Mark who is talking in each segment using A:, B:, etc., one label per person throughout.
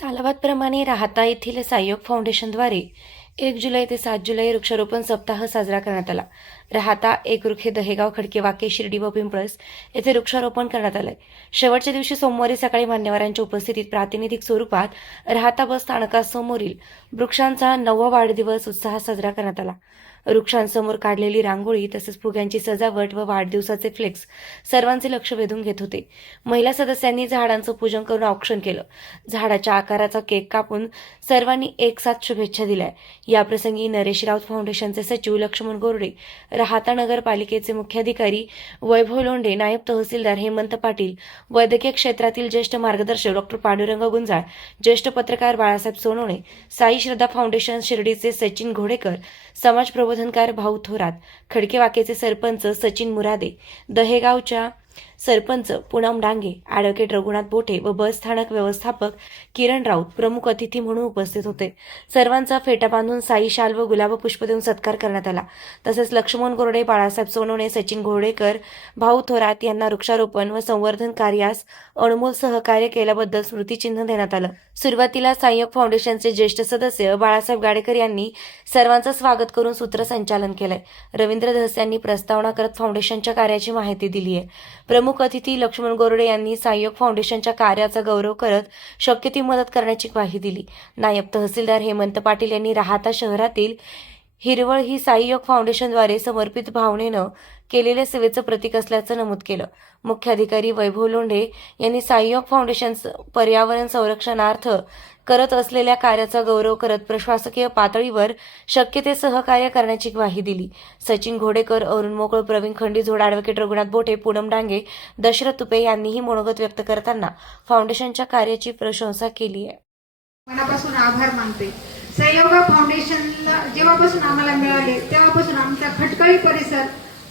A: सालाबादप्रमाणे राहता येथील सायोग फाउंडेशनद्वारे एक जुलै ते सात जुलै वृक्षारोपण सप्ताह साजरा करण्यात आला. राहता एक रुखे दहेगाव खडके वाके शिर्डी व पिंपळस येथे वृक्षारोपण करण्यात आलंय. शेवटच्या दिवशी सोमवारी सकाळी मान्यवरांच्या उपस्थितीत प्रातिनिधिक स्वरूपात राहता बस स्थानकासमोरील वृक्षांचा नववा वाढदिवस उत्साहात साजरा करण्यात आला. वृक्षांसमोर काढलेली रांगोळी तसेच फुग्यांची सजावट व वाढदिवसाचे फ्लेक्स सर्वांचे लक्ष वेधून घेत होते. महिला सदस्यांनी झाडांचं पूजन करून औक्षण केलं. झाडाच्या आकाराचा केक कापून सर्वांनी एक साथ शुभेच्छा दिल्या. याप्रसंगी नरेश राऊत फाउंडेशनचे सचिव लक्ष्मण गोरडे राहता नगरपालिकेचे मुख्याधिकारी वैभव लोंढे नायब तहसीलदार हेमंत पाटील वैद्यकीय क्षेत्रातील ज्येष्ठ मार्गदर्शक डॉक्टर पांडुरंग गुंजाळ ज्येष्ठ पत्रकार बाळासाहेब सोनवणे साई श्रद्धा फाउंडेशन शिर्डीचे सचिन घोडेकर समाज प्रबोधनकार भाऊ थोरात खडकेवाकेचे सरपंच सचिन मुरादे दहेगावच्या सरपंच पूनम डांगे ॲडव्होकेट रघुनाथ बोठे व बस स्थानक व्यवस्थापक किरण राऊत प्रमुख अतिथी म्हणून उपस्थित होते. सर्वांचा फेटा बांधून साई शाल व गुलाब पुष्प देऊन सत्कार करण्यात आला. तसेच लक्ष्मण गोरडे बाळासाहेब सोनवणे सचिन घोडेकर भाऊ थोरात यांना वृक्षारोपण व संवर्धन कार्यास अनमोल सहकार्य केल्याबद्दल स्मृतिचिन्ह देण्यात आलं. सुरुवातीला सायक फाउंडेशनचे ज्येष्ठ सदस्य बाळासाहेब गाडेकर यांनी सर्वांचं स्वागत करून सूत्रसंचालन केलंय. रवींद्र धस यांनी प्रस्तावना करत फाउंडेशनच्या कार्याची माहिती दिली आहे प्रमुख अतिथी लक्ष्मण गोरडे यांनी सहाय्यक फाउंडेशनच्या कार्याचा गौरव करत शक्य ती मदत करण्याची ग्वाही दिली. नायब तहसीलदार हेमंत पाटील यांनी राहता शहरातील हिरवळ ही साईयोग फाउंडेशनद्वारे समर्पित भावनेनं केलेल्या सेवेचं प्रतीक असल्याचं नमूद केलं. मुख्याधिकारी वैभव लोंढे यांनी साईयोग फाउंडेशन पर्यावरण संरक्षणार्थ करत असलेल्या कार्याचा गौरव करत प्रशासकीय पातळीवर शक्य ते सहकार्य करण्याची ग्वाही दिली. सचिन घोडेकर अरुण मोकळ प्रवीण खंडीझोड अॅडव्होकेट रघुनाथ बोठे पूनम डांगे दशरथ तुपे यांनीही मनोगत व्यक्त करताना फाउंडेशनच्या कार्याची प्रशंसा केली आहे.
B: मनापासून आभार मानते. सहयोगा फाउंडेशनला जेव्हापासून आम्हाला मिळाले तेव्हापासून आमचा खटकळी परिसर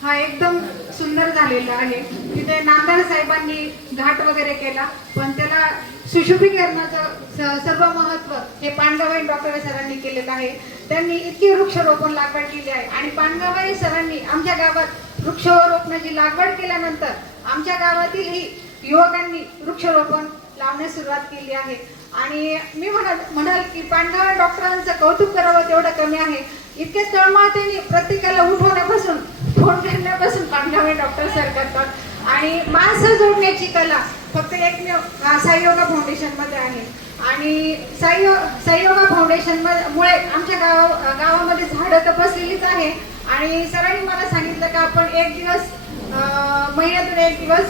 B: हा एकदम सुंदर झालेला आहे. तिथे नामदार साहेबांनी घाट वगैरे केला पण त्याला सुशोभीकरणाचं स- सर्व महत्त्व हे पांडवाई डॉक्टर सरांनी केलेलं आहे. त्यांनी इतकी वृक्षारोपण लागवड केली आहे. आणि पांडवाई सरांनी आमच्या गावात वृक्षारोपणाची लागवड केल्यानंतर आमच्या गावातीलही युवकांनी वृक्षारोपण लावण्यास सुरुवात केली आहे. आणि मी म्हणत म्हणाल की पांडवाई डॉक्टरांचं कौतुक करावं तेवढं कमी आहे. इतके तळमळतेने प्रत्येकाला उठवण्यापासून फोन करण्यापासून पांढरावे डॉक्टर सर करतात. आणि माणसं जोडण्याची कला फक्त एकमेव साईयोगा फाउंडेशनमध्ये आहे. आणि साईयो साईयोगा फाउंडेशन मुळे आमच्या गाव गावामध्ये झाडं तर बसलेलीच आहे. आणि सरांनी मला सांगितलं का आपण एक दिवस महिन्यातून एक दिवस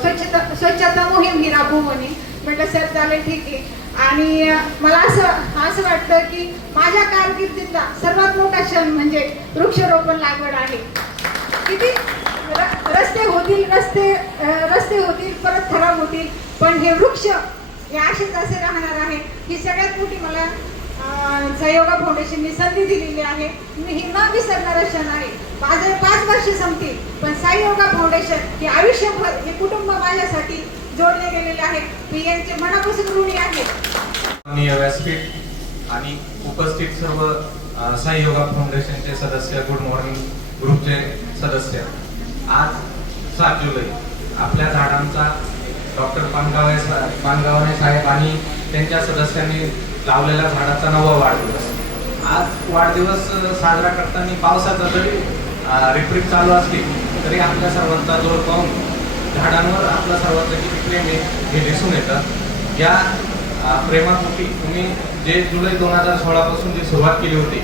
B: स्वच्छता स्वच्छता मोहीम ही राबवू म्हणे. म्हटलं सर चालेल ठीक आहे. आणि मला असं असं वाटतं की माझ्या कारकिर्दीतला सर्वात मोठा क्षण म्हणजे वृक्षारोपण लागवड आहे. किती? रस्ते होतील रस्ते रस्ते होतील परत खराब होतील पण हे वृक्ष हे असेच असे राहणार आहे. ही सगळ्यात मोठी मला सहयोगा फाउंडेशनने संधी दिलेली आहे. मी ही न विसरणारा क्षण आहे. माझे पाच वर्ष संपतील पण सहयोगा फाउंडेशन हे आयुष्यभर हे कुटुंब माझ्यासाठी जोडले गेलेले आहे. मी यांचे मनापासून ऋणी आहे.
C: व्यासपीठ आणि उपस्थित सर्व अ, फाउंडेशनचे सदस्य गुड मॉर्निंग ग्रुपचे सदस्य. आज सात जुलै. आपल्या झाडांचा डॉक्टर पानगावे सा- पानगावणे साहेब आणि त्यांच्या सदस्यांनी लावलेल्या झाडाचा नवा वाढदिवस. आज वाढदिवस साजरा करताना पावसाचा जरी रिपरिप चालू असली तरी आपल्या सर्वांचा जोर पाहून झाडांवर आपल्या सर्वांचं किती प्रेम आहे हे दिसून येतं. या प्रेमापोटी तुम्ही जे जुलै दोन हजार सोळापासून जी सुरुवात केली होती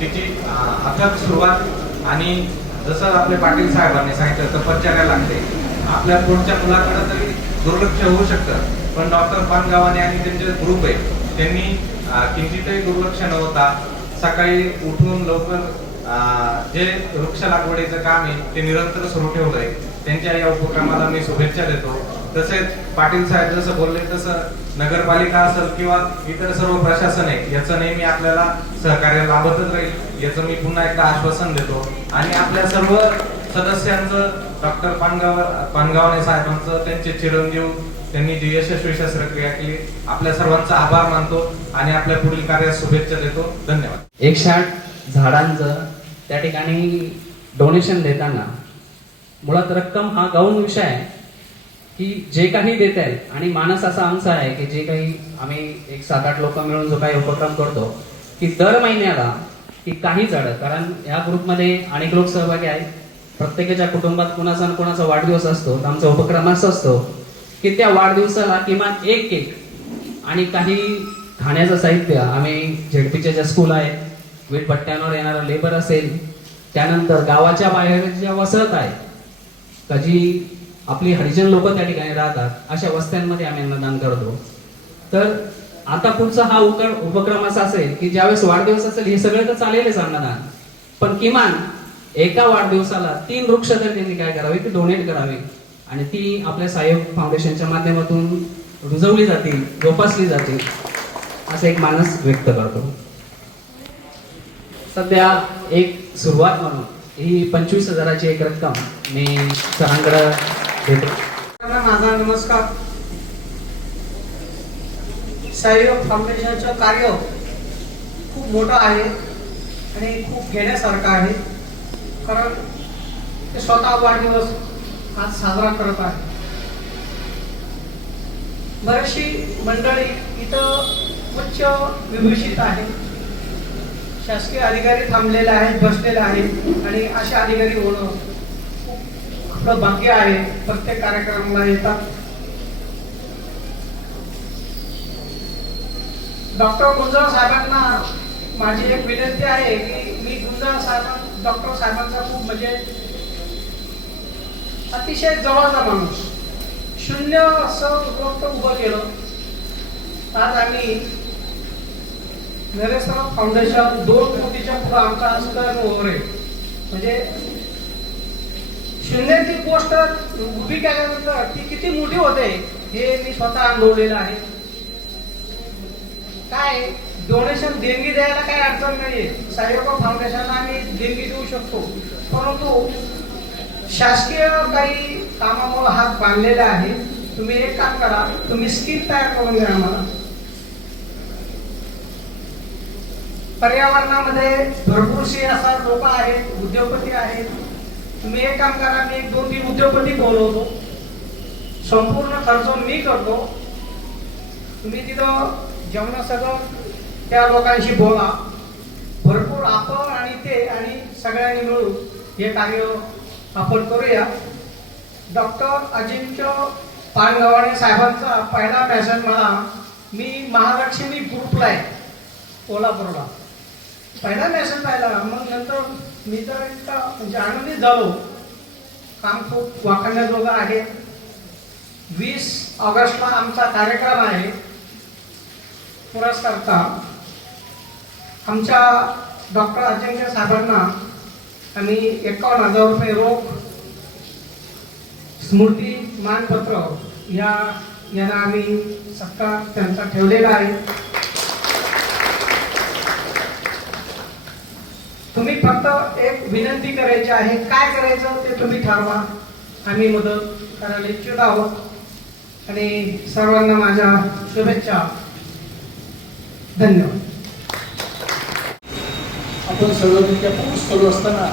C: तिची अथक सुरुवात आणि जसं आपले पाटील साहेबांनी सांगितलं तपश्चर्या लागते. आपल्या पुढच्या मुलाकडे तरी दुर्लक्ष होऊ शकतं. पण डॉक्टर पानगावाने आणि त्यांचे ग्रुप आहे त्यांनी किंचितही दुर्लक्ष न होता सकाळी उठून लवकर जे वृक्ष लागवडीचं काम आहे ते निरंतर सुरू ठेवलंय त्यांच्या या उपक्रमाला मी शुभेच्छा देतो. तसेच पाटील साहेब जसं बोलले तसं नगरपालिका असेल किंवा इतर सर्व प्रशासन आहे याचं नेहमी आपल्याला सहकार्य लाभतच राहील. याचं मी पुन्हा एकदा आश्वासन देतो. आणि आपल्या सर्व सदस्यांचं डॉक्टर पानगाव पानगावणे साहेबांचं त्यांचे चिरंजीव त्यांनी जी यशस्वी शस्त्रक्रिया केली आपल्या सर्वांचा आभार मानतो आणि आपल्या पुढील कार्यास शुभेच्छा देतो. धन्यवाद.
D: एकशे आठ झाडांचं त्या ठिकाणी डोनेशन देताना मुळात रक्कम हा गौण विषय आहे की जे काही देत आहेत आणि मानस असा आमचा आहे की जे काही आम्ही एक सात आठ लोक मिळून जो काही उपक्रम करतो की दर महिन्याला की काही झाडं कारण ह्या ग्रुपमध्ये अनेक लोक सहभागी आहेत. प्रत्येकाच्या कुटुंबात कुणाचा ना कुणाचा वाढदिवस असतो तर आमचा उपक्रम असा असतो की त्या वाढदिवसाला किमान एक केक आणि काही खाण्याचं साहित्य. आम्ही झेडपीच्या ज्या स्कूल आहेत वीटभट्ट्यांवर येणारा लेबर असेल त्यानंतर गावाच्या बाहेर ज्या वसत आहे का जी आपली हरिजन लोक त्या ठिकाणी राहतात अशा वस्त्यांमध्ये आम्ही अन्नदान करतो. तर आता पुढचा हा उक- उपक्रम असा असेल की ज्यावेळेस वाढदिवस असेल हे सगळं तर चालेलच अन्नदान. पण किमान एका वाढदिवसाला तीन वृक्ष तर त्यांनी काय करावे? ती डोनेट करावी. आणि ती आपल्या साहेब फाउंडेशनच्या माध्यमातून रुजवली जातील जोपासली जातील असं एक मानस व्यक्त करतो. सध्या एक सुरुवात म्हणून ही पंचवीस हजाराची एक रक्कम मी सरांकडे देतो
E: माझा नमस्कार. सहयोग फाउंडेशनचं कार्य खूप मोठं आहे आणि खूप घेण्यासारखं आहे. कारण ते स्वतः वाढदिवस आज साजरा करत आहे. बरीचशी मंडळी इथं उच्च विभूषित आहे शासकीय अधिकारी थांबलेले आहेत बसलेले आहेत आणि असे अधिकारी होणं खूप आपलं भाग्य आहे. प्रत्येक कार्यक्रमाला येतात. डॉक्टर गुंजाळ साहेबांना माझी एक विनंती आहे की मी गुंजाळ साहेबां डॉक्टर साहेबांचा खूप म्हणजे अतिशय जवळचा माणूस. शून्य असं उपलब्ध उभं केलं. आज आम्ही नरेश्वर फाउंडेशन दोन कोटीच्या पुढे आमचा स्तर उभं आहे म्हणजे शून्याची गोष्ट उभी केल्यानंतर ती किती मोठी होते हे मी स्वतः अनुभवलेलं आहे. काय डोनेशन देणगी द्यायला काही अडचण नाहीये. साईबाबा फाउंडेशनला आम्ही देणगी देऊ शकतो. परंतु शासकीय काही कामामुळे हात बांधलेला आहे तुम्ही एक काम करा तुम्ही स्कीम तयार करून द्या आम्हाला. पर्यावरणामध्ये भरपूरशी असा लोक आहेत उद्योगपती आहेत. तुम्ही एक काम करा मी एक दोन तीन उद्योगपती बोलवतो. संपूर्ण खर्च मी करतो. तुम्ही तिथं जेवणासकट त्या लोकांशी बोला. भरपूर आपण आणि ते आणि सगळ्यांनी मिळून हे कार्य आपण करूया. डॉक्टर अजिंक्य पानगवाणे साहेबांचा पहिला मेसेज मला मी महालक्ष्मी ग्रुपला आहे कोल्हापूरला. पहिला मेसेज पाहिला मग नंतर मी तर इतका म्हणजे आनंदीत झालो. काम खूप वाखाणण्याजोगं आहे. वीस ऑगस्टला आमचा कार्यक्रम आहे. पुरस्कारचा आमच्या डॉक्टर अजिंक्य साहेबांना आम्ही एकावन्न हजार रुपये रोख स्मृती मानपत्र या यांना आम्ही सत्कार त्यांचा ठेवलेला आहे. तुम्ही फक्त एक विनंती करायची आहे काय करायचं ते तुम्ही ठरवा. आम्ही मदत करायला इच्छित आहोत. आणि सर्वांना माझ्या शुभेच्छा. धन्यवाद.
F: आपण सर्वजण त्या पाऊस चालू असताना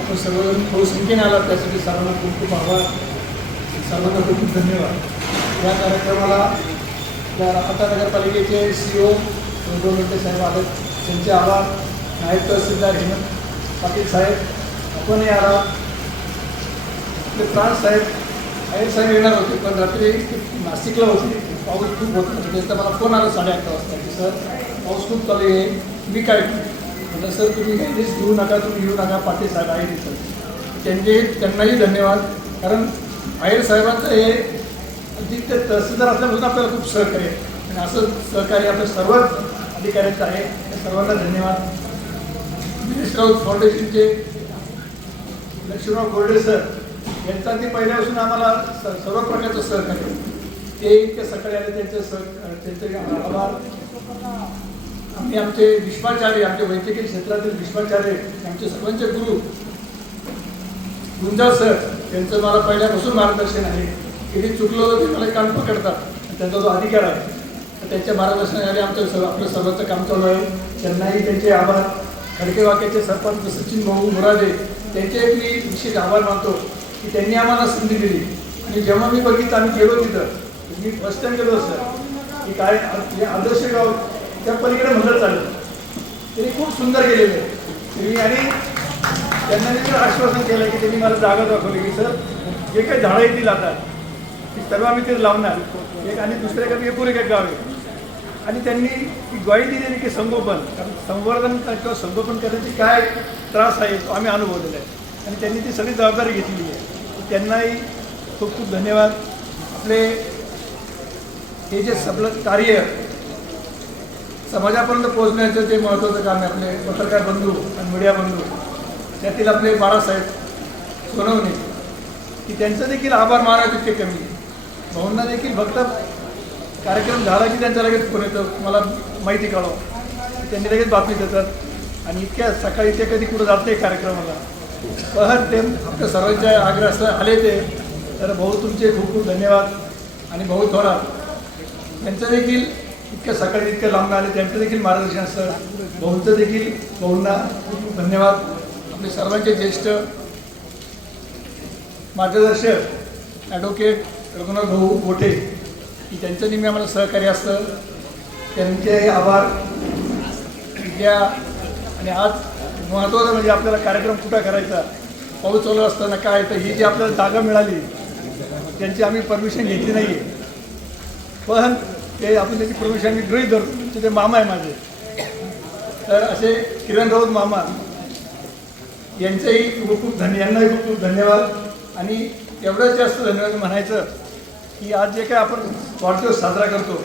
F: आपण सर्वजण पाऊस संख्येने आला त्यासाठी सर्वांना खूप खूप आभार. सर्वांना खूप खूप धन्यवाद. या कार्यक्रमाला त्या राहता नगरपालिकेचे सी ओ वैभव साहेब आले त्यांचे आभार. नायब तहसीलदार हेमंत पाटील साहेब आपणही आला आपले प्राण साहेब साहेब येणार होते पण रात्री ते नाशिकला होते. पाऊस खूप होत म्हणजे तर मला फोन आला साडे अकरा वाजता. की सर पाऊस खूप चालू आहे. मी काय करू? म्हटलं सर तुम्ही काही घेऊ नका तुम्ही येऊ नका. पाटील साहेब आहे सर त्यांचे त्यांनाही धन्यवाद. कारण आहेर साहेबांचं हे अगदी ते तहसीलदार असल्यापासून आपल्याला खूप सहकार्य आणि असं सहकार्य आपल्या सर्वच अधिकाऱ्यांचं आहे. त्या सर्वांना धन्यवाद. दिनेश राऊत फाउंडेशनचे लक्ष्मणराव गोर्डे सर यांचा ते पहिल्यापासून आम्हाला स- सर्व प्रकारचं सहकार्य ते इतके सकाळी आले त्यांचे त्यांचे आभार. आम्ही आमचे विश्वाचार्य आमचे वैद्यकीय क्षेत्रातील विश्वाचार्य आमचे सर्वांचे गुरु गुंजा सर त्यांचं मला पहिल्यापासून मार्गदर्शन आहे. की चुकलो तर ते मला काम पकडतात. त्यांचा जो अधिकार आहे तर त्यांच्या मार्गदर्शनाखाली आमचं सर्व आपलं सर्वांचं काम चालू आहे. त्यांनाही त्यांचे आभार. खडकेवाक्याचे सरपंच सचिन भाऊ मुरादे त्यांचे मी विशेष आभार मानतो की त्यांनी आम्हाला संधी दिली. आणि जेव्हा मी बघितलं आम्ही गेलो तिथं मी फर्स्ट टाइम गेलो सर की काय हे आदर्श गाव त्या पलीकडे मंदिर चाललं. त्यांनी खूप सुंदर केलेलं आहे. त्यांनी आणि त्यांना देखील आश्वासन केलं की त्यांनी मला जागा दाखवली की सर जे काही झाडं येतील आता ती सर्व आम्ही ते लावणार. एक आणि दुसऱ्याकडे एक पुरे गाव आहे. आणि त्यांनी ती ग्वाही दिलेली की संगोपन कारण संवर्धन किंवा संगोपन करण्याची काय त्रास आहे तो आम्ही अनुभवलेला आहे. आणि त्यांनी ती सगळी जबाबदारी घेतलेली आहे. त्यांनाही खूप खूप धन्यवाद. आपले हे जे सगळं कार्य समाजापर्यंत पोहोचण्याचं ते महत्त्वाचं काम आहे आपले पत्रकार बंधू आणि मीडिया बंधू त्यातील आपले बाळासाहेब सोनवणे की त्यांचं देखील आभार मानावे तितके कमी. भाऊंना देखील फक्त कार्यक्रम झाला की त्यांच्या लगेच फोन येतो मला माहिती कळव. त्यांनी लगेच बातमी देतात. आणि इतक्या सकाळी ते कधी कुठं जात नाही कार्यक्रमाला. पण ते आपल्या सर्वांच्या आग्रह आले ते. तर भाऊ तुमचे खूप खूप धन्यवाद. आणि भाऊ थोरात यांचं देखील इतक्या सकाळी इतक्या लांब आले त्यांचं देखील मार्गदर्शन असतं भाऊंचं देखील भाऊंना धन्यवाद. आपले सर्वांचे ज्येष्ठ मार्गदर्शक ॲडव्होकेट रघुनाथ भाऊ गोठे की त्यांचं नेहमी आम्हाला सहकार्य असतं. त्यांचे आभार. द्या आणि आज महत्त्वाचं म्हणजे आपल्याला कार्यक्रम कुठं करायचा पाऊस चालू असताना काय तर ही जी आपल्याला जागा मिळाली त्यांची आम्ही परमिशन घेतली नाही आहे पण ते आपण त्याची परमिशन मी गृहीत धरतो ते मामा आहे माझे. तर असे किरण राऊत मामा यांचंही खूप खूप धन्य यांनाही खूप खूप धन्यवाद. आणि एवढंच जास्त धन्यवाद म्हणायचं की आज जे काय आपण वाढदिवस साजरा करतो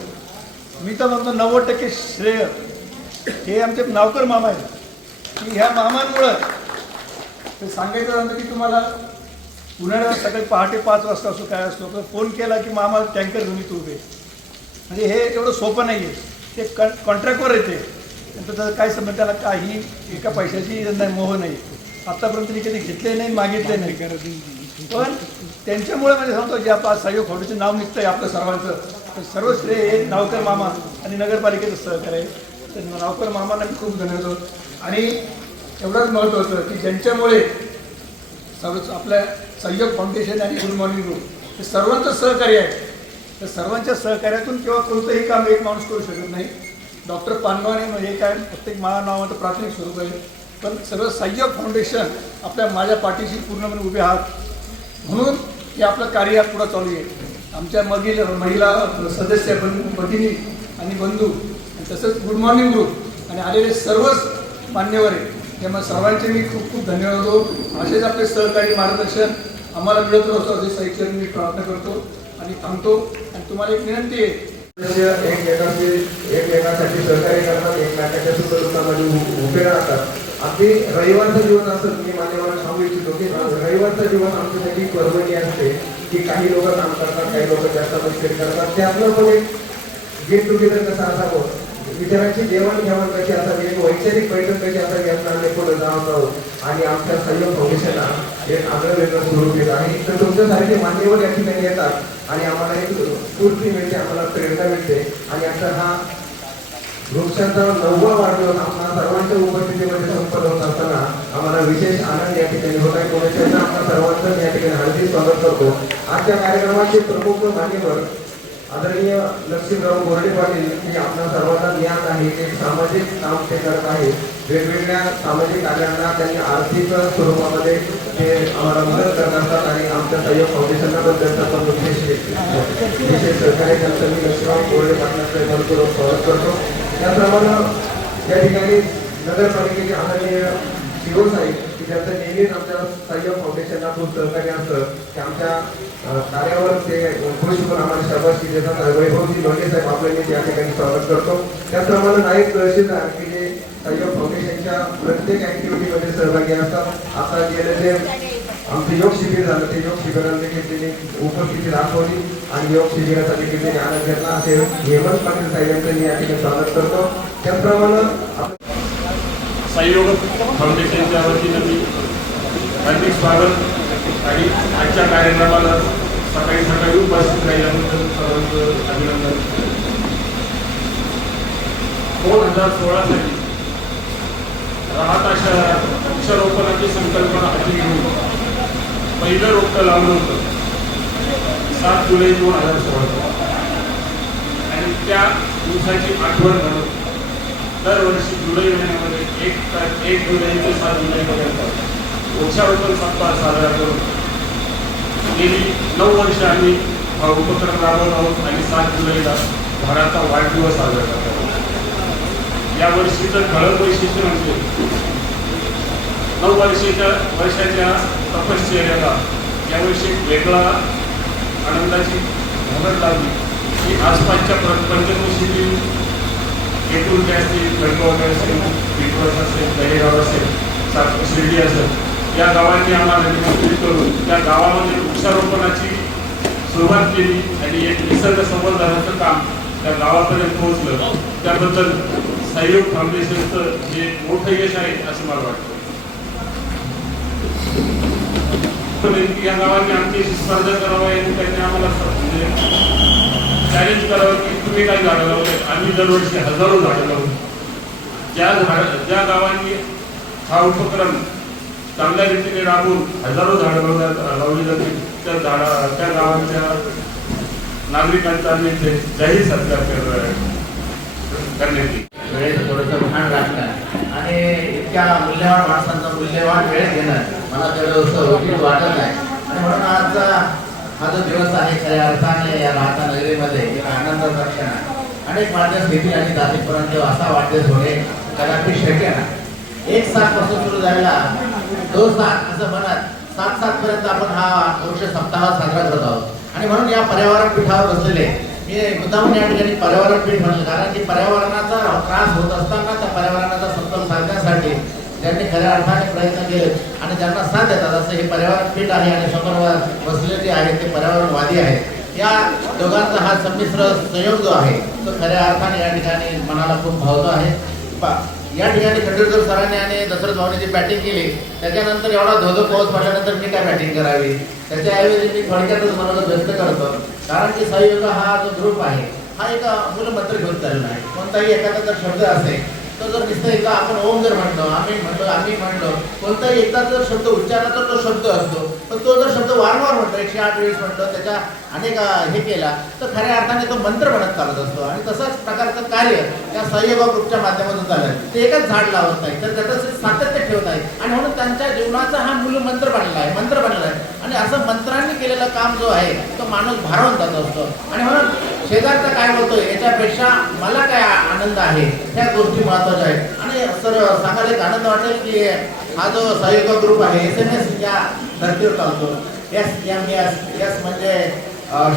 F: मी तर म्हणतो नव्वद टक्के श्रेय. हे आमचे नावकर मामा आहेत. की ह्या मामांमुळं ते सांगायचं झालं की तुम्हाला उन्हाळ्यात सकाळी पहाटे पाच वाजता असो काय असतो तर फोन केला की मामा टँकर घेऊन तू उभे. म्हणजे हे एवढं सोपं नाही आहे ते कं कॉन्ट्रॅक्टवर येते. त्याचं काय समज त्याला काही एका पैशाची नाही मोह नाही. आत्तापर्यंत मी कधी घेतले नाही मागितले नाही. पण त्यांच्यामुळे म्हणजे सांगतो जे आपण आज सहयोग फाउंडेशन नाव निघतंय आपलं सर्वांचं तर सर्व श्रेय हे नावकर मामा आणि नगरपालिकेचं सहकार्य आहे. तर नावकर मामांना मी खूप धन्यवाद आणि एवढंच महत्त्वाचं की ज्यांच्यामुळे सर्व आपल्या सहयोग फाउंडेशन आणि गुड मॉर्निंग ग्रुप हे सर्वांचं सहकार्य आहे. तर सर्वांच्या सहकार्यातून किंवा कोणतंही काम एक माणूस करू शकत नाही. डॉक्टर पांडवाने म्हणजे काय प्रत्येक माळा नावाचं प्राथमिक स्वरूप आहे. पण सर्व सहयोग फाउंडेशन आपल्या माझ्या पाठीशी पूर्णपणे उभे आहात. म्हणून हे आपलं कार्य पुढं चालू आहे. आमच्या मधील महिला सदस्य बन भगिनी आणि बंधू आणि तसंच गुड मॉर्निंग ग्रुप आणि आलेले सर्वच मान्यवर आहे त्यामुळे सर्वांचे मी खूप खूप धन्यवाद देतो. असेच आपले सहकारी मार्गदर्शन आम्हाला मिळत राहतो. असे साहित्य मी प्रार्थना करतो आणि थांबतो. तुम्हाला एक विनंती आहे.
G: एकमेकांची एकमेकांसाठी सहकार्य करतात एकमेकांच्या सुखदुःखामध्ये उभे राहतात. अगदी रविवारचं जीवन असं मी मान्यवर सांगू इच्छितो की रविवारचं जीवन आमच्यासाठी पर्वणी असते की काही लोक काम करतात काही लोक जास्त मस्करी करतात. त्यातलं पण एक गेट टुगेदर कसं असावं? विचारांची देवाणघेवाण कशी असावी? एक वैचारिक बैठक कशी असावी यातनं आम्ही पुढे जात आहोत. आणि आमच्या संयम फाउंडेशनला एक आग्रह वेगळं सुरू केलं आणि तर तुमच्यासारखे मान्यवर या ठिकाणी येतात आणि आम्हाला एक स्फूर्ती मिळते आम्हाला प्रेरणा मिळते. आणि आता हा वृक्षांचा नववा वाढदिवस आम्हाला सर्वांच्या उपस्थितीमध्ये संपन्न होत असताना आम्हाला विशेष आनंद या ठिकाणी होत आहे. कोणाच्या आपण सर्वांचं या ठिकाणी हार्दिक स्वागत करतो. आजच्या कार्यक्रमाचे प्रमुख मान्यवर आदरणीय लक्ष्मीराव गोरडे पाटील हे आपल्या सर्वांना ज्ञान आहे ते सामाजिक काम ते करत आहे वेगवेगळ्या सामाजिक कार्यांना त्यांनी आर्थिक स्वरूपामध्ये ते आम्हाला मदत करत असतात आणि आमच्या सहयोग फाउंडेशनला पण त्यांचा पण विशेष विशेष सहकार्य त्यांचं मी लक्ष्मीराव बोर्डे पाटलांचं मनपूर्वक स्वागत करतो. त्याप्रमाणे या ठिकाणी नगरपालिकेचे आदरणीय शिरोळ साहेब की ज्यांचं नेहमीच आमच्या सहयोग फाउंडेशनला खूप सहकार्य असतं की आमच्या कार्यावर ते खुश होऊन आम्हाला शाबासकी देतात. वैभवजी लोंढे साहेब आपलं या ठिकाणी स्वागत करतो. त्याचप्रमाणे नाईक तहसीलदार की जे फाउंडेशनच्या प्रत्येक ऍक्टिव्हिटीमध्ये सहभागी असतात. आता गेले जे आमचं योग शिबिर झालं. ते योग शिबिराला देखील त्यांनी उपस्थिती दाखवली आणि योग शिबिराचा देखील त्यांनी आनंद घेतला. असे हेमंत पाटील साहेब यांचं मी या ठिकाणी स्वागत करतो. त्याचप्रमाणे आप-
H: सहयोग फाउंडेशनच्या वतीनं मी हार्दिक स्वागत आणि आजच्या कार्यक्रमाला सकाळी सकाळी उपस्थित राहिल्याबद्दल सर्वांचं अभिनंदन. दोन हजार सोळा साली राहता अशा वृक्षारोपणाची संकल्पना हाती घेऊन पहिलं रोपटं लावलं होतं. सात जुलै दोन हजार सोळा. आणि त्या दिवसाची आठवण म्हणून दरवर्षी जुलै महिन्यामध्ये एक एक जुलै ते सात जुलैपर्यंत वृक्षारोपण सप्ताह साजरा करून गेली नऊ वर्ष आम्ही हा उपक्रम राबवत आहोत आणि सात जुलैला झाडाचा वाढदिवस साजरा करतो या वर्षीचं ठळक वैशिष्ट्य म्हणजे नऊ वर्षाच्या वर्षाच्या तपश्चर्याला यावर्षी वेगळा आनंदाची भगत लावली की आसपासच्या प्र- पंचक्रोशीतील असतील खडकवाटे असेल पिंपळस असेल दहेगाव असेल सात शिर्डी असेल. या गावांनी आम्हाला निमंत्रित करून त्या गावामध्ये वृक्षारोपणाची सुरुवात केली आणि एक निसर्ग संवर्धनाचं काम त्या गावापर्यंत पोहोचलं. त्याबद्दल सहयोग फाउंडेशनचं जे मोठं यश आहे असं मला वाटतं. या गावांनी आमच्याशी स्पर्धा करावा आणि त्यांनी आम्हाला चॅलेंज म्हणजे करावं की तुम्ही काय झाडं लावले? आम्ही दरवर्षी हजारो झाडं लावू ज्या झाड ज्या गावांनी हा उपक्रम चांगल्या रीतीने राबून हजारो झाडं लावण्यात लावली जातील त्या झाडा त्या गावांच्या नागरिकांचा आम्ही जाहीर सत्कार करण्यात येईल.
I: वेळेचं थोडंसं भान राखणं. आणि इतक्या मूल्यवान माणसांचा मूल्यवान वेळ घेणं. मला तेवढं उचित वाटत नाही. आणि म्हणून आज हा जो दिवस आहे खऱ्या अर्थाने या राहता नगरीमध्ये आनंदाचा क्षण आहे. अनेक वाढदिवस घेतील आणि जातीपर्यंत असा वाढदिवस होणे कदापि शक्य नाही. एक सात पासून सुरू झालेला दोन सात असं म्हणत सात सात पर्यंत आपण हा वृक्ष सप्ताह साजरा करत आहोत. आणि म्हणून या पर्यावरण पीठावर बसलेले मी मुद्दाम या ठिकाणी पर्यावरण पीठ म्हणलं. कारण की पर्यावरणाचा त्रास होत असताना त्या पर्यावरणाचा समतोल साधण्यासाठी ज्यांनी खऱ्या अर्थाने प्रयत्न केले आणि ज्यांना साथ देतात असं हे पर्यावरण पीठ आहे आणि समोर बसलेले जे आहेत ते पर्यावरणवादी आहेत या दोघांचा हा संमिश्र संयोग जो आहे तो खऱ्या अर्थाने या ठिकाणी मनाला खूप भावतो आहे. या ठिकाणी खंडेलकर सरांनी आणि दशरथ भाऊने जी बॅटिंग केली त्याच्यानंतर एवढा धोधो पाऊस पडल्यानंतर मी काय बॅटिंग करावी? त्याच्याऐवजी मी थोडक्यातच मनाला व्यक्त करतो. कारण की सहयोग हा जो ग्रुप आहे हा एक मूलमंत्र घेऊन चाललेला आहे. कोणताही एखादा जर शब्द असेल तो जर नुसतं एकदा आपण ओम जर म्हणलं आम्ही म्हणतो आम्ही म्हणलो कोणताही एकदा जर शब्द उच्चारला तर तो शब्द असतो. पण तो जर शब्द वारंवार म्हणतो एकशे आठ वेळेस म्हणतो त्याच्या अनेक हे केला तर खऱ्या अर्थाने तो मंत्र म्हणत चालत असतो. आणि तसंच प्रकारचं कार्य त्या सहयोग ग्रुपच्या माध्यमातून चालत ते एकच झाड लावत नाही तर त्याचं सातत्य ठेवत आहे आणि म्हणून त्यांच्या जीवनाचा हा मूल मंत्र बनला आहे मंत्र बनला आहे. आणि असं मंत्रांनी केलेलं काम जो आहे तो माणूस भारावून जात असतो. आणि म्हणून शेजारचा काय बोलतो याच्यापेक्षा मला काय आनंद आहे त्या गोष्टी महत्त्वाच्या आहेत. आणि सर सांगायला एक आनंद वाटेल की हा जो सहयोग ग्रुप आहे एस एम एस या धर्तीवर चालतो. एस एम एस एस म्हणजे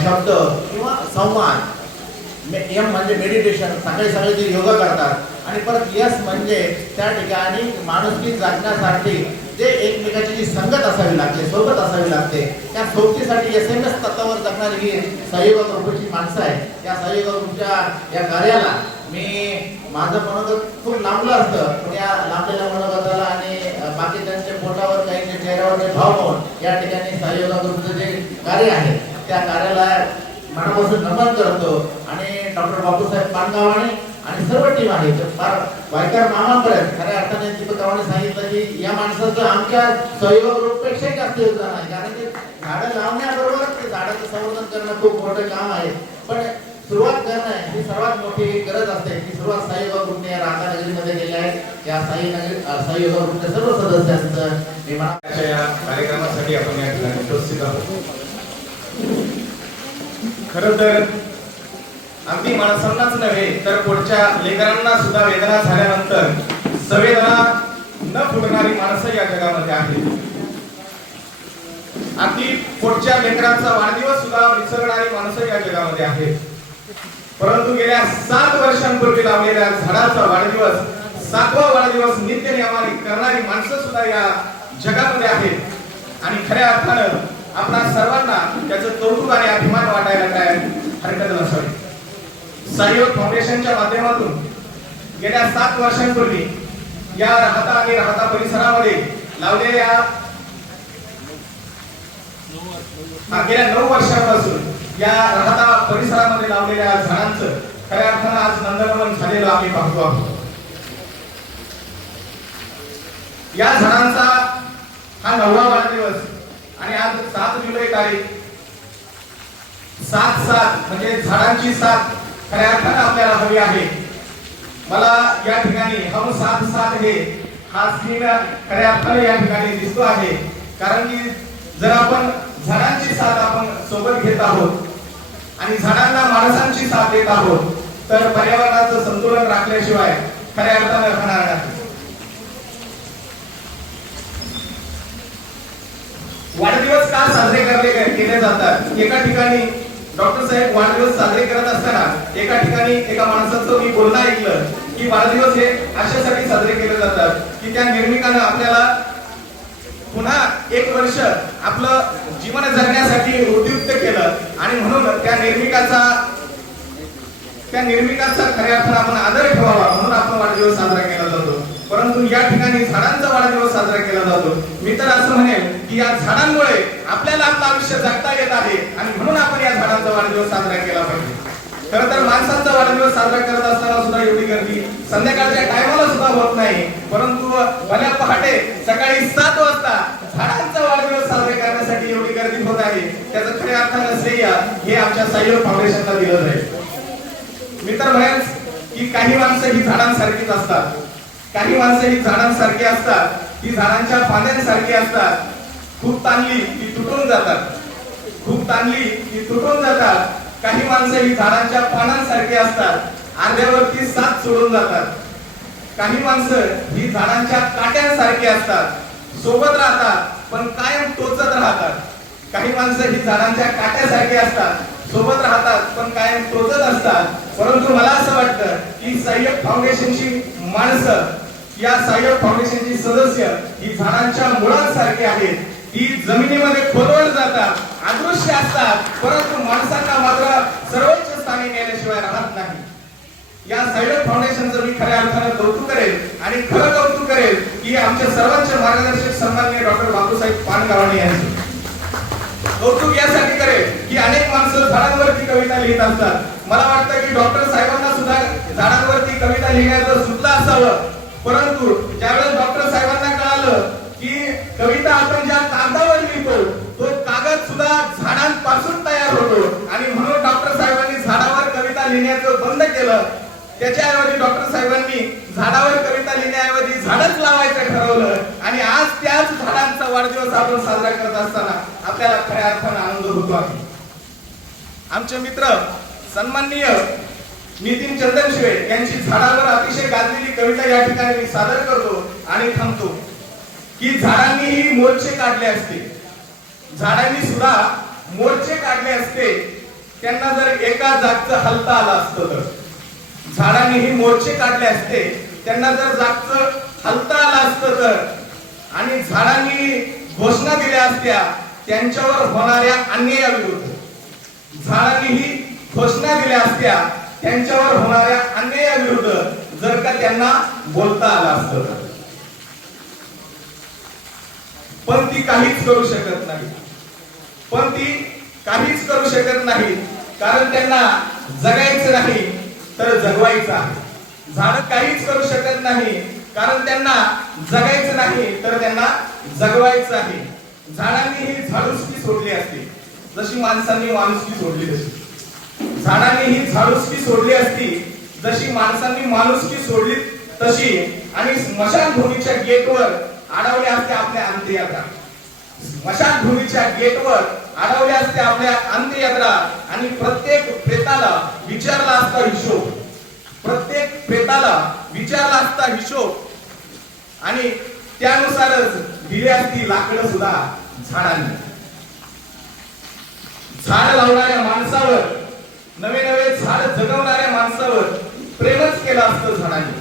I: शब्द किंवा संवाद. एम म्हणजे मेडिटेशन सकाळी सकाळी जे योगा करतात. आणि परत यस म्हणजे त्या ठिकाणी माणुसकी जगण्यासाठी जे एकमेकाची जी संगत असावी लागते सोबत असावी लागते त्या सोबतीसाठी एस एम एस तत्वावर जगणारी ही सहयोग ग्रुपची माणसं आहे त्या सहयोगा ग्रुपच्या या कार्याला मी माझं मनोगत खूप लांबलं असतं. पण या लांबलेल्या मनोगताला आणि बाकी त्यांच्या पोटावर काही चेहऱ्यावर भाव पाहून या ठिकाणी सहयोगा ग्रुपचं जे कार्य आहे त्या कार्याला मनापासून नमन करतो आणि डॉक्टर बापूसाहेब पानगावाने आणि सर्व टीम आहे. तर फार वायकर मामापर्यंत खऱ्या अर्थाने दीपकावाने सांगितलं की या माणसाचं आमच्या सहयोग ग्रुपपेक्षाही जास्त योगदान आहे. कारण की झाडं लावण्याबरोबर ते झाडाचं संवर्धन करणं खूप मोठं काम आहे. पण सुरुवात करणं ही सर्वात मोठी गरज असते. की सुरुवात सहयोग ग्रुपने या राधा नगरीमध्ये केली आहे या साई नगरी अं, सहयोग ग्रुपच्या सर्व सदस्यांचं मी
C: या कार्यक्रमासाठी आपण या ठिकाणी उपस्थित आहोत.
J: खर तर अगदी माणसांनाच नव्हे तर पुढच्या लेकरांना सुद्धा वेदना झाल्यानंतर संवेदना न फुटणारी माणसं या जगामध्ये आहेत. अगदी पुढच्या लेकरांचा वाढदिवस सुद्धा विसरणारी माणसं या जगामध्ये आहेत. परंतु गेल्या सात वर्षांपूर्वी लावलेल्या झाडाचा वाढदिवस सातवा वाढदिवस नित्य नियमाने करणारी माणसं सुद्धा या जगामध्ये आहेत. आणि खऱ्या अर्थानं आपणा सर्वांना त्याचं कौतुक आणि अभिमान वाटायला काय हरकत नसावी. सहयोग फाउंडेशनच्या माध्यमातून गेल्या सात वर्षांपूर्वी या राहता आणि राहता परिसरामध्ये लावलेल्या हा, गेल्या नऊ वर्षांपासून या राहता परिसरामध्ये लावलेल्या झाडांचं खऱ्या अर्थानं आज नंदनवन झालेलं आम्ही पाहतो आहोत. या झाडांचा हा नववा वाढदिवस आणि आज सात जुलै तारीख साथ साथ म्हणजे झाडांची साथ खऱ्या अर्थानं आपल्याला हवी आहे. मला या ठिकाणी हम साथ साथ हे हा सीन खऱ्या अर्थाने या ठिकाणी दिसतो आहे. कारण की जर आपण झाडांची साथ आपण सोबत घेत आहोत आणि झाडांना माणसांची साथ देत आहोत तर पर्यावरणाचं संतुलन राखल्याशिवाय खऱ्या अर्थानं राहणार नाही. वाढदिवस का साजरे करले केले जातात? एका ठिकाणी डॉक्टर साहेब वाढदिवस साजरे करत असताना एका ठिकाणी एका माणसाचं मी बोलणं ऐकलं की वाढदिवस हे अशासाठी साजरे केले जातात की त्या निर्मिकानं आपल्याला पुन्हा एक वर्ष आपलं जीवन जगण्यासाठी उद्युक्त केलं. आणि म्हणून त्या निर्मिकाचा त्या निर्मिकाचा खऱ्या अर्थानं आपण आदर ठेवावा म्हणून आपण वाढदिवस साजरा केला जातो. परंतु या ठिकाणी झाडांचा वाढदिवस साजरा केला जातो. मी तर असं म्हणेन की या झाडांमुळे आपल्याला आपलं आयुष्य जगता येत आहे आणि म्हणून आपण या झाडांचा वाढदिवस साजरा केला पाहिजे. खर तर माणसांचा वाढदिवस साजरा करत असताना सुद्धा एवढी गर्दी संध्याकाळच्या टायमाला सुद्धा होत नाही. परंतु भल्या पहाटे सकाळी सात वाजता झाडांचा वाढदिवस साजरे करण्यासाठी एवढी गर्दी होत आहे. त्याचं खऱ्या अर्थानं श्रेय हे आमच्या साईर फाउंडेशनला दिलं जाईल. मी तर म्हणेन की काही माणसं ही झाडांसारखीच असतात. काही माणसं ही झाडांसारखी असतात ती झाडांच्या फांद्यांसारखी असतात. खूप ताणली ती तुटून जातात. खूप ताणली ती तुटून जातात. काही माणसं ही झाडांच्या पानांसारखी असतात. अर्ध्यावरती साथ सोडून जातात. काही माणसं ही झाडांच्या काट्यांसारखी असतात. सोबत राहतात पण कायम टोचत राहतात. काही माणसं ही झाडांच्या काट्यासारखी असतात. सोबत राहतात पण कायम टोचत असतात. परंतु मला असं वाटतं की सह्यक फाउंडेशनची माणसं या सह्यक फाउंडेशनची सदस्य ही झाडांच्या मुळांसारखी आहेत ती जमिनीमध्ये खोलवर जातात अदृश्य असतात परंतु माणसांना मात्र सर्वोच्च स्थानी नेल्याशिवाय राहत नाही. या सायडर फाउंडेशनचं मी खऱ्या अर्थानं कौतुक करेल आणि खरं कौतुक करेल की आमच्या सर्वांचे मार्गदर्शक सन्माननीय डॉक्टर बापूसाहेब पानगावाने यांचे. कौतुक यासाठी करेल की अनेक माणसं झाडांवरती कविता लिहित असतात. मला वाटतं की डॉक्टर साहेबांना सुद्धा झाडांवरती कविता लिहिण्याचं सुद्धा असावं. परंतु ज्यावेळेस डॉक्टर साहेबांना कळालं की कविता आपण ज्या कागदावर लिहितो तो कागद सुद्धा झाडांपासून तयार होतो. आणि म्हणून डॉक्टर साहेबांनी झाडावर कविता लिहिण्याचं बंद केलं. त्याच्याऐवजी डॉक्टर साहेबांनी झाडावर कविता लिहिण्याऐवजी झाडच लावायचं ठरवलं. आणि आज त्याच झाडांचा वाढदिवस आपण साजरा करत असताना आपल्याला खऱ्या अर्थानं आनंद होतो आहे आमचे मित्र सन्माननीय नितीन चंदनशिवे यांची झाडावर अतिशय गाजलेली कविता या ठिकाणी मी सादर करतो आणि थांबतो. की झाडांनीही मोर्चे काढले असते. झाडांनी सुद्धा मोर्चे काढले असते. त्यांना जर एका जागचं हलता आलं असतं तर. झाडांनीही मोर्चे काढले असते. त्यांना जर जागचं हलता आलं असतं तर. आणि झाडांनी घोषणा दिल्या असत्या त्यांच्यावर होणाऱ्या अन्यायाविरुद्ध. झाडांनीही घोषणा दिल्या असत्या त्यांच्यावर होणाऱ्या अन्यायाविरुद्ध जर का त्यांना बोलता आलं असतं पण ती काहीच करू शकत नाही. पण ती काहीच करू शकत नाही. कारण त्यांना जगायचं नाही तर जगवायचं आहे. झाड काहीच करू शकत नाही. कारण त्यांना जगायचं नाही तर त्यांना जगवायचं आहे. झाडांनी ही झाडुसकी सोडली असते. जशी माणसांनी माणुसकी सोडली तशी. झाडांनी ही झाडुसकी सोडली असती जशी माणसांनी माणुसकी सोडली तशी आणि स्मशानभूमीच्या गेटवर अडवले असते आपल्या अंत्ययात्रा. स्मशानभूमीच्या गेटवर अडवले असते आपल्या अंत्ययात्रा आणि प्रत्येक प्रेताला विचारला असता हिशोब. प्रत्येक प्रेताला विचारला असता हिशोब. आणि त्यानुसारच दिली असती लाकडं सुद्धा झाडांनी. झाड लावणाऱ्या माणसावर नवे नवे झाड जगवणाऱ्या माणसावर प्रेमच केलं असतं झाडांनी.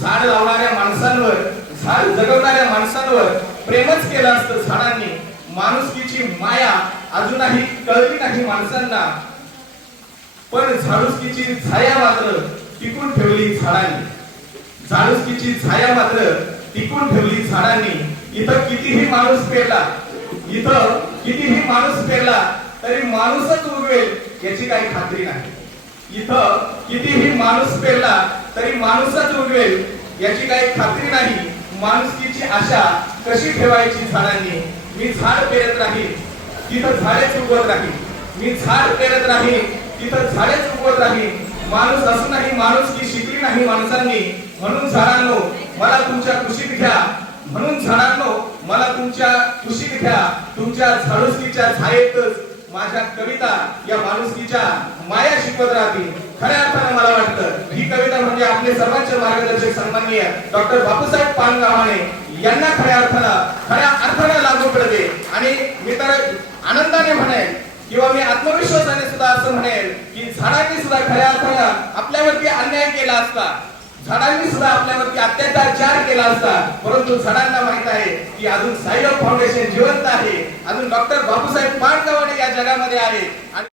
J: झाड लावणाऱ्या माणसांवर झाड जगवणाऱ्या माणसांवर प्रेमच केलं असतं झाडांनी. माणुसकीची माया अजूनही कळली नाही माणसांना. पण झाडुसकीची छाया मात्र टिकून ठेवली झाडांनी. झाडुसकीची छाया मात्र टिकून ठेवली झाडांनी. इथं कितीही माणूस पेरला इथं कितीही माणूस पेरला तरी माणूसच उगवेल याची काही खात्री नाही. इथं कितीही माणूस पेरला तरी माणूसच उगवेल याची काही खात्री नाही. माणुसकीची आशा कशी ठेवायची झाडांनी? मी झाड पेरत राहील तिथं झाडेच उगवत राहील मी झाड पेरत राहीन तिथं झाडेच उगवत राहील माणूस असूनही माणूस की शिकली नाही माणसांनी. म्हणून झाडांनो मला तुमच्या कुशीत घ्या. म्हणून झाडांनो मला तुमच्या कुशीत घ्या. तुमच्या झाडुसकीच्या झाडेतच माझ्या कविता या माणुसकीच्या माया शिकवत राहतील. खऱ्या अर्थाने मला वाटतं ही कविता म्हणजे आपले सर्वांचे मार्गदर्शक सन्माननीय डॉक्टर बापूसाहेब पानगावाने यांना खऱ्या अर्थानं खऱ्या अर्थानं लागू पडते. आणि मी तर आनंदाने म्हणेन किंवा मी आत्मविश्वासाने सुद्धा असं म्हणेल की झाडांनी सुद्धा खऱ्या अर्थानं आपल्यावरती अन्याय केला असता. झाडांनी सुद्धा आपल्यावरती अत्याचार केला असता परंतु झाडांना माहीत आहे की अजून साईराम फाउंडेशन जिवंत आहे. अजून डॉक्टर बाबूसाहेब पानगावाने या जगामध्ये आहे आणि